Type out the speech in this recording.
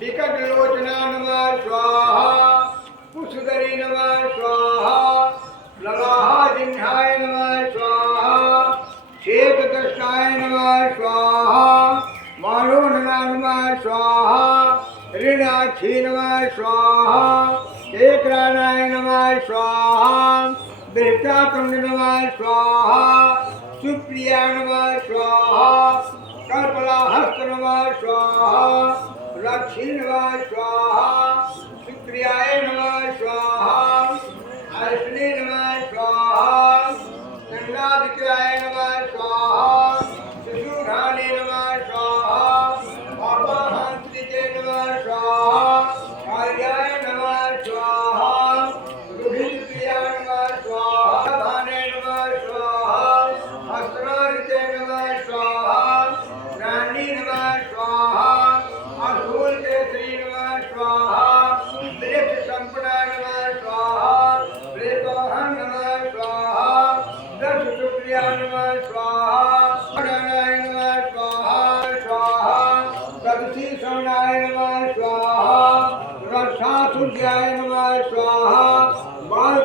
विकटलोचना नमः स्वाहा कुशधरी नमः स्वाहा ललाजिह्वाय नमः स्वाहा श्वेतदष्टाय नमः स्वाहा मानोन्ना नमः स्वाहा ऋणाक्षी नमः स्वाहा शेखरानाय नमः स्वाहा बृहताकुंड नमः स्वाहा सुप्रिया नमः स्वाहा कल्पलाहस्त नमः स्वाहा लक्ष्मी नमः स्वाहा सुप्रियाय नमः स्वाहा अश्विनी नमः स्वाहा चंद्रादित्याय नमः स्वाहा शिशुघाने नमः स्वाहा पापाहांसिते नमः स्वाहा कार्याय नमः स्वाहा रुधिरप्रिया नमः स्वाहा भाने नमः स्वाहा अस्त्रारिते नमः स्वाहा ज्ञानी नमः स्वाहा असूल केसरी नमः स्वाहा वृक्ष संपदा नमः स्वाहा प्रेतवाहन नमः स्वाहा दश सुप्रिया नमः स्वाहा नारायण नमः स्वाहा स्वाहा सदसी शरणाय नमः स्वाहा रक्षासुर्याय नमः स्वाहा बाल